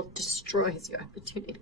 world destroys your opportunity,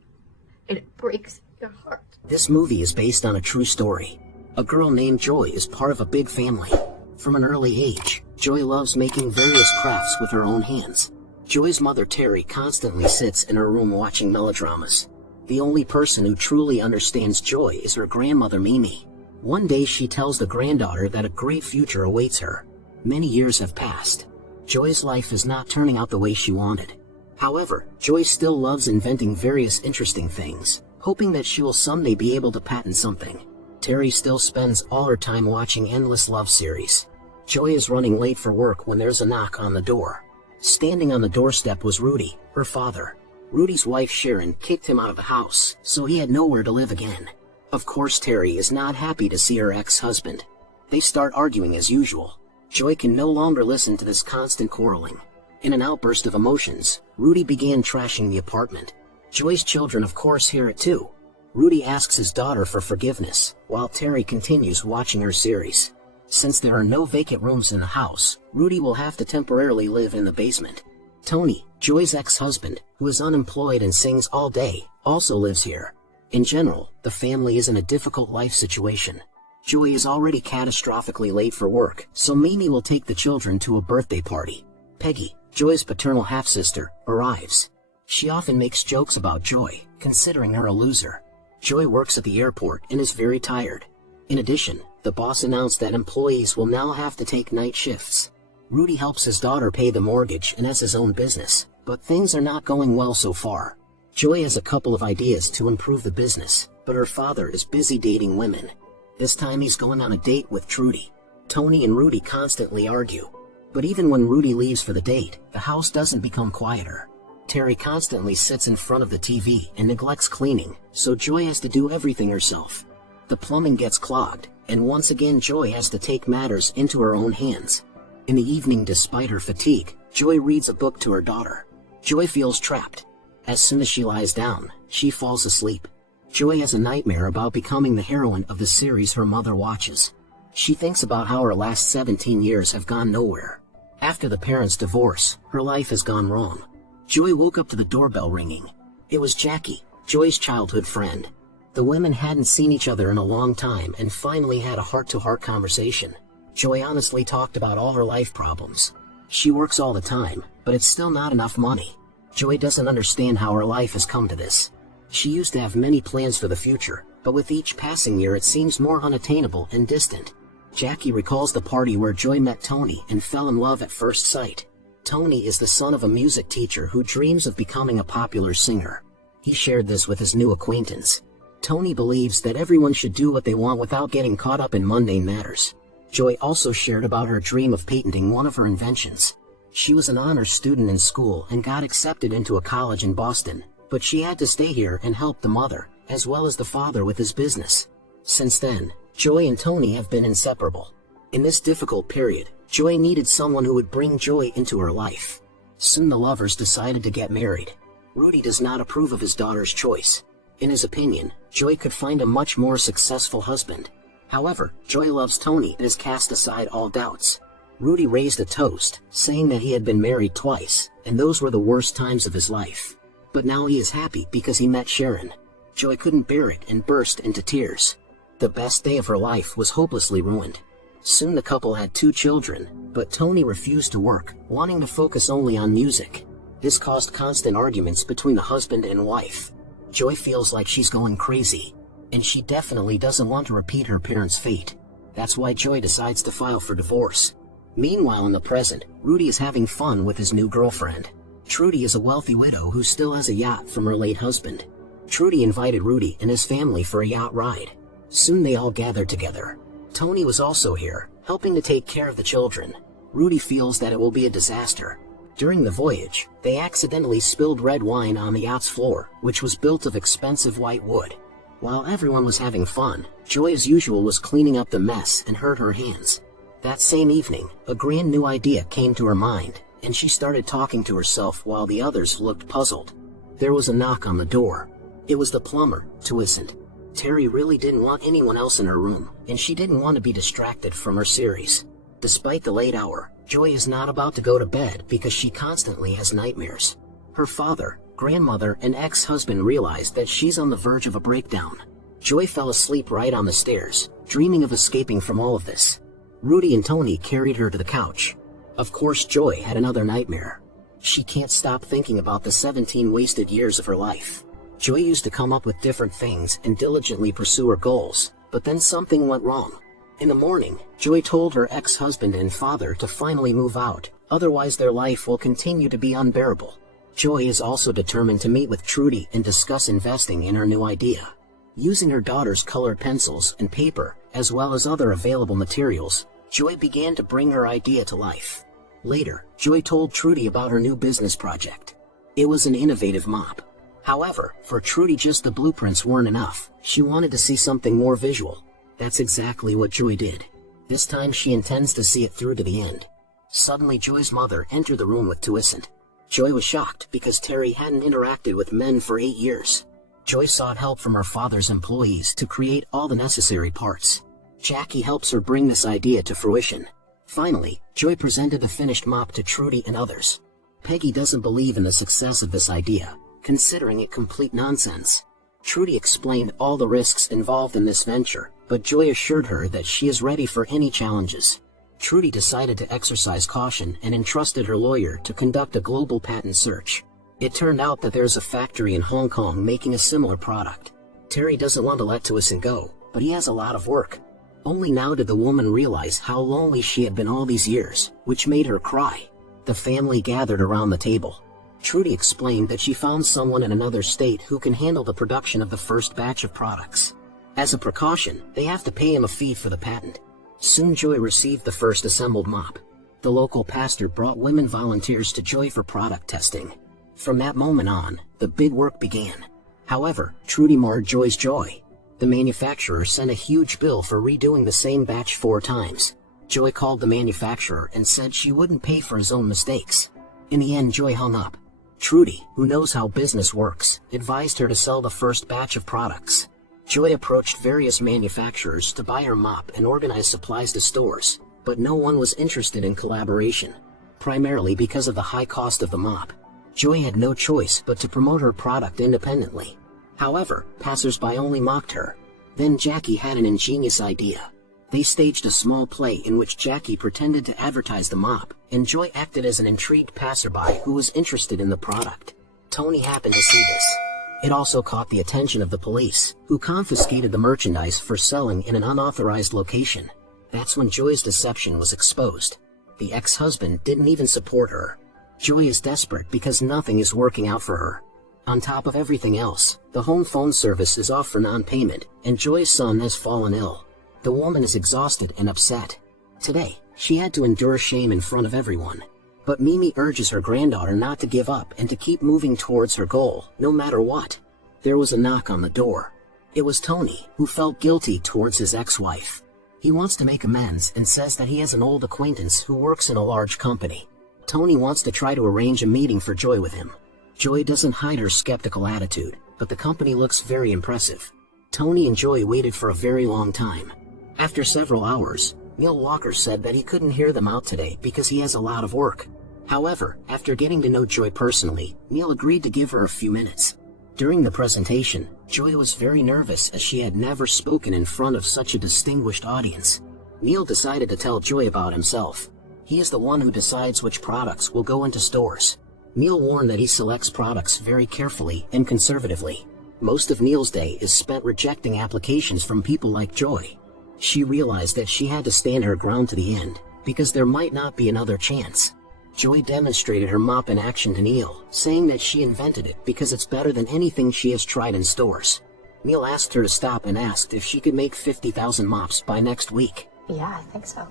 and it breaks your heart. This movie is based on a true story. A girl named Joy is part of a big family. From an early age, Joy loves making various crafts with her own hands. Joy's mother Terry constantly sits in her room watching melodramas. The only person who truly understands Joy is her grandmother Mimi. One day she tells the granddaughter that a great future awaits her. Many years have passed. Joy's life is not turning out the way she wanted. However, Joy still loves inventing various interesting things, hoping that she will someday be able to patent something. Terry still spends all her time watching endless love series. Joy is running late for work when there's a knock on the door. Standing on the doorstep was Rudy, her father. Rudy's wife Sharon kicked him out of the house, so he had nowhere to live again. Of course Terry is not happy to see her ex-husband. They start arguing as usual. Joy can no longer listen to this constant quarreling. In an outburst of emotions, Rudy began trashing the apartment. Joy's children of course hear it too. Rudy asks his daughter for forgiveness, while Terry continues watching her series. Since there are no vacant rooms in the house, Rudy will have to temporarily live in the basement. Tony, Joy's ex-husband, who is unemployed and sings all day, also lives here. In general, the family is in a difficult life situation. Joy is already catastrophically late for work, so Mimi will take the children to a birthday party. Peggy, Joy's paternal half-sister, arrives. She often makes jokes about Joy, considering her a loser. Joy works at the airport and is very tired. In addition, the boss announced that employees will now have to take night shifts. Rudy helps his daughter pay the mortgage and has his own business, but things are not going well so far. Joy has a couple of ideas to improve the business, but her father is busy dating women. This time he's going on a date with Trudy. Tony and Rudy constantly argue. But even when Rudy leaves for the date, the house doesn't become quieter. Terry constantly sits in front of the TV and neglects cleaning, so Joy has to do everything herself. The plumbing gets clogged, and once again Joy has to take matters into her own hands. In the evening, despite her fatigue, Joy reads a book to her daughter. Joy feels trapped. As soon as she lies down, she falls asleep. Joy has a nightmare about becoming the heroine of the series her mother watches. She thinks about how her last 17 years have gone nowhere. After the parents' divorce, her life has gone wrong. Joy woke up to the doorbell ringing. It was Jackie, Joy's childhood friend. The women hadn't seen each other in a long time and finally had a heart-to-heart conversation. Joy honestly talked about all her life problems. She works all the time, but it's still not enough money. Joy doesn't understand how her life has come to this. She used to have many plans for the future, but with each passing year it seems more unattainable and distant. Jackie recalls the party where Joy met Tony and fell in love at first sight. Tony is the son of a music teacher who dreams of becoming a popular singer. He shared this with his new acquaintance. Tony believes that everyone should do what they want without getting caught up in mundane matters. Joy also shared about her dream of patenting one of her inventions. She was an honors student in school and got accepted into a college in Boston, but she had to stay here and help the mother, as well as the father with his business. Since then, Joy and Tony have been inseparable. In this difficult period, Joy needed someone who would bring joy into her life. Soon the lovers decided to get married. Rudy does not approve of his daughter's choice. In his opinion, Joy could find a much more successful husband. However, Joy loves Tony and has cast aside all doubts. Rudy raised a toast, saying that he had been married twice, and those were the worst times of his life. But now he is happy because he met Sharon. Joy couldn't bear it and burst into tears. The best day of her life was hopelessly ruined. Soon the couple had 2 children, but Tony refused to work, wanting to focus only on music. This caused constant arguments between the husband and wife. Joy feels like she's going crazy, and she definitely doesn't want to repeat her parents' fate. That's why Joy decides to file for divorce. Meanwhile in the present, Rudy is having fun with his new girlfriend. Trudy is a wealthy widow who still has a yacht from her late husband. Trudy invited Rudy and his family for a yacht ride. Soon they all gathered together. Tony was also here, helping to take care of the children. Rudy feels that it will be a disaster. During the voyage, they accidentally spilled red wine on the yacht's floor, which was built of expensive white wood. While everyone was having fun, Joy as usual was cleaning up the mess and hurt her hands. That same evening, a grand new idea came to her mind, and she started talking to herself while the others looked puzzled. There was a knock on the door. It was the plumber, Twisant. Terry really didn't want anyone else in her room, and she didn't want to be distracted from her series. Despite the late hour, Joy is not about to go to bed because she constantly has nightmares. Her father, grandmother and ex-husband realized that she's on the verge of a breakdown. Joy fell asleep right on the stairs, dreaming of escaping from all of this. Rudy and Tony carried her to the couch. Of course, Joy had another nightmare. She can't stop thinking about the 17 wasted years of her life. Joy used to come up with different things and diligently pursue her goals, but then something went wrong. In the morning, Joy told her ex-husband and father to finally move out, otherwise their life will continue to be unbearable. Joy is also determined to meet with Trudy and discuss investing in her new idea. Using her daughter's colored pencils and paper, as well as other available materials, Joy began to bring her idea to life. Later, Joy told Trudy about her new business project. It was an innovative mop. However, for Trudy, just the blueprints weren't enough. She wanted to see something more visual. That's exactly what Joy did. This time she intends to see it through to the end. Suddenly, Joy's mother entered the room with Toussaint. Joy was shocked because Terry hadn't interacted with men for 8 years. Joy sought help from her father's employees to create all the necessary parts. Jackie helps her bring this idea to fruition. Finally, Joy presented the finished mop to Trudy and others. Peggy doesn't believe in the success of this idea, considering it complete nonsense. Trudy explained all the risks involved in this venture, but Joy assured her that she is ready for any challenges. Trudy decided to exercise caution and entrusted her lawyer to conduct a global patent search. It turned out that there's a factory in Hong Kong making a similar product. Terry doesn't want to let Toussaint go, but he has a lot of work. Only now did the woman realize how lonely she had been all these years, which made her cry. The family gathered around the table. Trudy explained that she found someone in another state who can handle the production of the first batch of products. As a precaution, they have to pay him a fee for the patent. Soon Joy received the first assembled mop. The local pastor brought women volunteers to Joy for product testing. From that moment on, the big work began. However, Trudy marred Joy's joy. The manufacturer sent a huge bill for redoing the same batch 4 times. Joy called the manufacturer and said she wouldn't pay for his own mistakes. In the end, Joy hung up. Trudy, who knows how business works, advised her to sell the first batch of products. Joy approached various manufacturers to buy her mop and organize supplies to stores, but no one was interested in collaboration, primarily because of the high cost of the mop. Joy had no choice but to promote her product independently. However, passers-by only mocked her. Then Jackie had an ingenious idea. They staged a small play in which Jackie pretended to advertise the mop, and Joy acted as an intrigued passerby who was interested in the product. Tony happened to see this. It also caught the attention of the police, who confiscated the merchandise for selling in an unauthorized location. That's when Joy's deception was exposed. The ex-husband didn't even support her. Joy is desperate because nothing is working out for her. On top of everything else, the home phone service is off for non-payment, and Joy's son has fallen ill. The woman is exhausted and upset. Today, she had to endure shame in front of everyone. But Mimi urges her granddaughter not to give up and to keep moving towards her goal, no matter what. There was a knock on the door. It was Tony, who felt guilty towards his ex-wife. He wants to make amends and says that he has an old acquaintance who works in a large company. Tony wants to try to arrange a meeting for Joy with him. Joy doesn't hide her skeptical attitude, but the company looks very impressive. Tony and Joy waited for a very long time. After several hours, Neil Walker said that he couldn't hear them out today because he has a lot of work. However, after getting to know Joy personally, Neil agreed to give her a few minutes. During the presentation, Joy was very nervous as she had never spoken in front of such a distinguished audience. Neil decided to tell Joy about himself. He is the one who decides which products will go into stores. Neil warned that he selects products very carefully and conservatively. Most of Neil's day is spent rejecting applications from people like Joy. She realized that she had to stand her ground to the end, because there might not be another chance. Joy demonstrated her mop in action to Neil, saying that she invented it because it's better than anything she has tried in stores. Neil asked her to stop and asked if she could make 50,000 mops by next week. Yeah, I think so.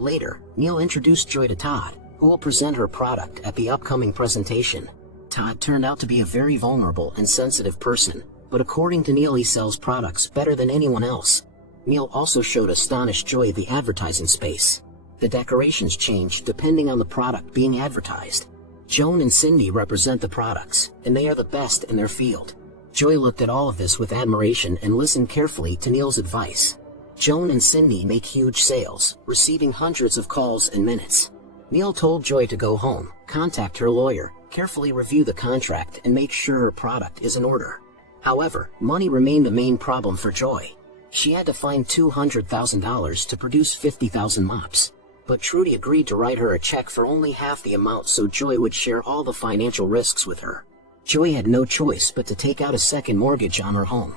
Later, Neil introduced Joy to Todd, who will present her product at the upcoming presentation. Todd turned out to be a very vulnerable and sensitive person, but according to Neil, he sells products better than anyone else. Neil also showed astonished Joy the advertising space. The decorations changed depending on the product being advertised. Joan and Cindy represent the products, and they are the best in their field. Joy looked at all of this with admiration and listened carefully to Neil's advice. Joan and Cindy make huge sales, receiving hundreds of calls in minutes. Neil told Joy to go home, contact her lawyer, carefully review the contract, and make sure her product is in order. However, money remained the main problem for Joy. She had to find $200,000 to produce 50,000 mops. But Trudy agreed to write her a check for only half the amount so Joy would share all the financial risks with her. Joy had no choice but to take out a second mortgage on her home.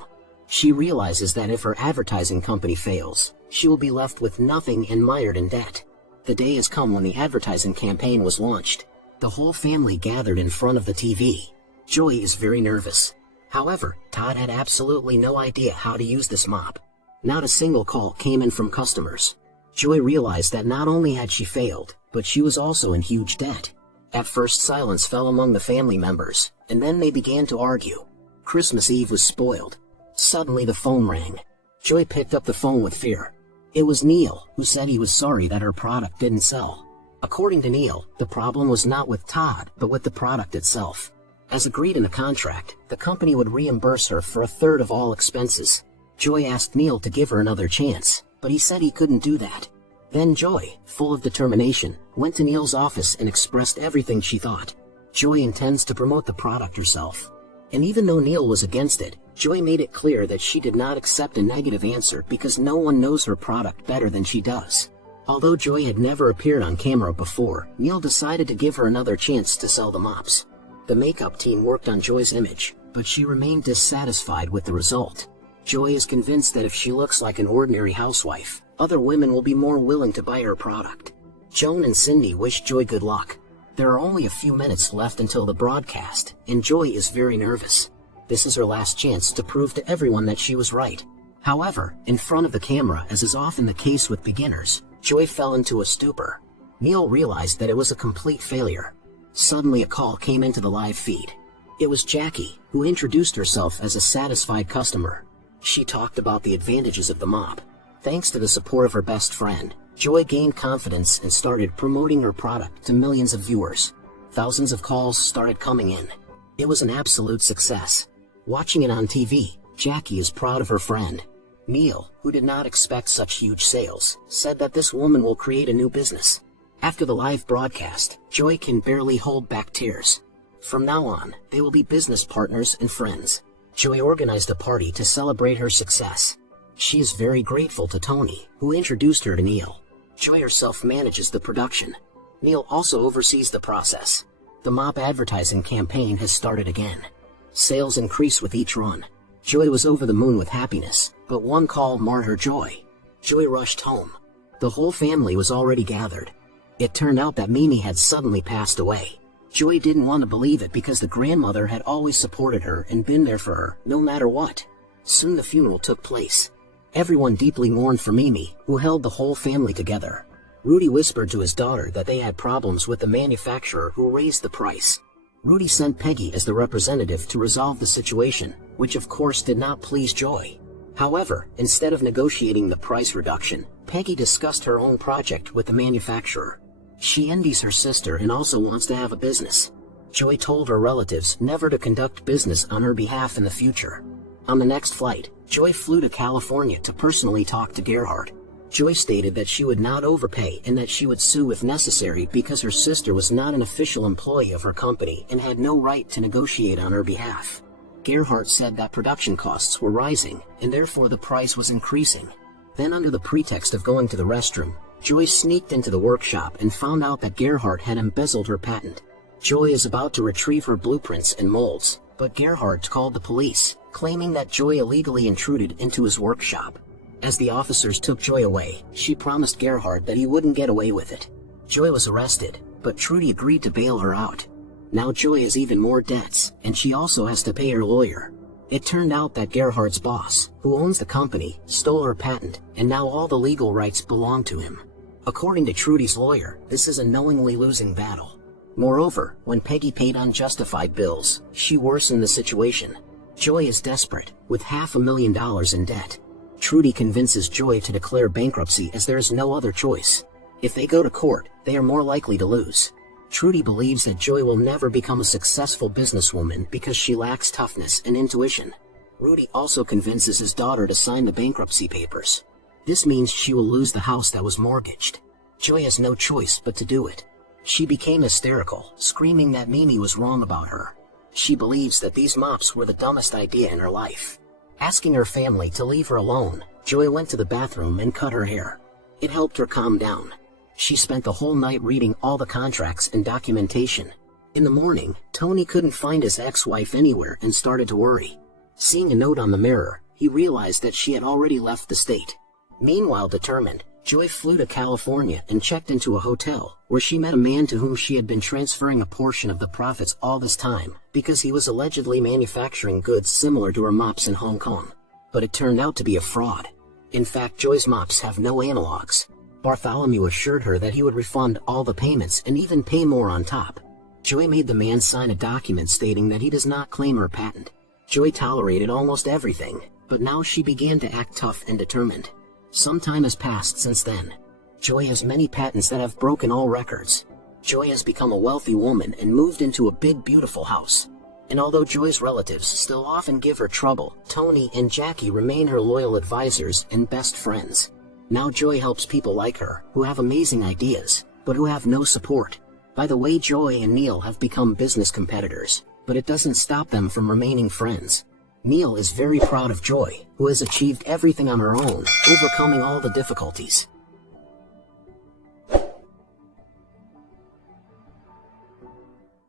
She realizes that if her advertising company fails, she will be left with nothing and mired in debt. The day has come when the advertising campaign was launched. The whole family gathered in front of the TV. Joy is very nervous. However, Todd had absolutely no idea how to use this mop. Not a single call came in from customers. Joy realized that not only had she failed, but she was also in huge debt. At first, silence fell among the family members, and then they began to argue. Christmas Eve was spoiled. Suddenly the phone rang. Joy picked up the phone with fear. It was Neil, who said he was sorry that her product didn't sell. According to Neil, the problem was not with Todd, but with the product itself. As agreed in the contract, the company would reimburse her for a third of all expenses. Joy asked Neil to give her another chance, but he said he couldn't do that. Then Joy, full of determination, went to Neil's office and expressed everything she thought. Joy intends to promote the product herself. And even though Neil was against it, Joy made it clear that she did not accept a negative answer because no one knows her product better than she does. Although Joy had never appeared on camera before, Neil decided to give her another chance to sell the mops. The makeup team worked on Joy's image, but she remained dissatisfied with the result. Joy is convinced that if she looks like an ordinary housewife, other women will be more willing to buy her product. Joan and Cindy wish Joy good luck. There are only a few minutes left until the broadcast, and Joy is very nervous. This is her last chance to prove to everyone that she was right. However, in front of the camera, as is often the case with beginners, Joy fell into a stupor. Neil realized that it was a complete failure. Suddenly a call came into the live feed. It was Jackie, who introduced herself as a satisfied customer. She talked about the advantages of the mop. Thanks to the support of her best friend, Joy gained confidence and started promoting her product to millions of viewers. Thousands of calls started coming in. It was an absolute success. Watching it on TV, Jackie is proud of her friend. Neil, who did not expect such huge sales, said that this woman will create a new business. After the live broadcast, Joy can barely hold back tears. From now on, they will be business partners and friends. Joy organized a party to celebrate her success. She is very grateful to Tony, who introduced her to Neil. Joy herself manages the production. Neil also oversees the process. The mop advertising campaign has started again. Sales increase with each run. Joy was over the moon with happiness, but one call marred her joy. Joy rushed home. The whole family was already gathered. It turned out that Mimi had suddenly passed away. Joy didn't want to believe it because the grandmother had always supported her and been there for her, no matter what. Soon the funeral took place. Everyone deeply mourned for Mimi, who held the whole family together. Rudy whispered to his daughter that they had problems with the manufacturer who raised the price. Rudy sent Peggy as the representative to resolve the situation, which of course did not please Joy. However, instead of negotiating the price reduction, Peggy discussed her own project with the manufacturer. She envies her sister and also wants to have a business. Joy told her relatives never to conduct business on her behalf in the future. On the next flight, Joy flew to California to personally talk to Gerhard. Joy stated that she would not overpay and that she would sue if necessary because her sister was not an official employee of her company and had no right to negotiate on her behalf. Gerhard said that production costs were rising and therefore the price was increasing. Then, under the pretext of going to the restroom, Joy sneaked into the workshop and found out that Gerhard had embezzled her patent. Joy is about to retrieve her blueprints and molds, but Gerhard called the police, claiming that Joy illegally intruded into his workshop. As the officers took Joy away, she promised Gerhard that he wouldn't get away with it. Joy was arrested, but Trudy agreed to bail her out. Now Joy has even more debts, and she also has to pay her lawyer. It turned out that Gerhard's boss, who owns the company, stole her patent, and now all the legal rights belong to him. According to Trudy's lawyer, this is a knowingly losing battle. Moreover, when Peggy paid unjustified bills, she worsened the situation. Joy is desperate, with $500,000 in debt. Trudy convinces Joy to declare bankruptcy as there is no other choice. If they go to court, they are more likely to lose. Trudy believes that Joy will never become a successful businesswoman because she lacks toughness and intuition. Rudy also convinces his daughter to sign the bankruptcy papers. This means she will lose the house that was mortgaged. Joy has no choice but to do it. She became hysterical, screaming that Mimi was wrong about her. She believes that these mops were the dumbest idea in her life. Asking her family to leave her alone, Joy went to the bathroom and cut her hair. It helped her calm down. She spent the whole night reading all the contracts and documentation. In the morning, Tony couldn't find his ex-wife anywhere and started to worry. Seeing a note on the mirror, he realized that she had already left the state. Meanwhile, determined, Joy flew to California and checked into a hotel, where she met a man to whom she had been transferring a portion of the profits all this time, because he was allegedly manufacturing goods similar to her mops in Hong Kong. But it turned out to be a fraud. In fact, Joy's mops have no analogs. Bartholomew assured her that he would refund all the payments and even pay more on top. Joy made the man sign a document stating that he does not claim her patent. Joy tolerated almost everything, but now she began to act tough and determined. Some time has passed since then. Joy has many patents that have broken all records. Joy has become a wealthy woman and moved into a big, beautiful house. And although Joy's relatives still often give her trouble, Tony and Jackie remain her loyal advisors and best friends. Now Joy helps people like her, who have amazing ideas, but who have no support. By the way, Joy and Neil have become business competitors, but it doesn't stop them from remaining friends. Neil is very proud of Joy, who has achieved everything on her own, overcoming all the difficulties.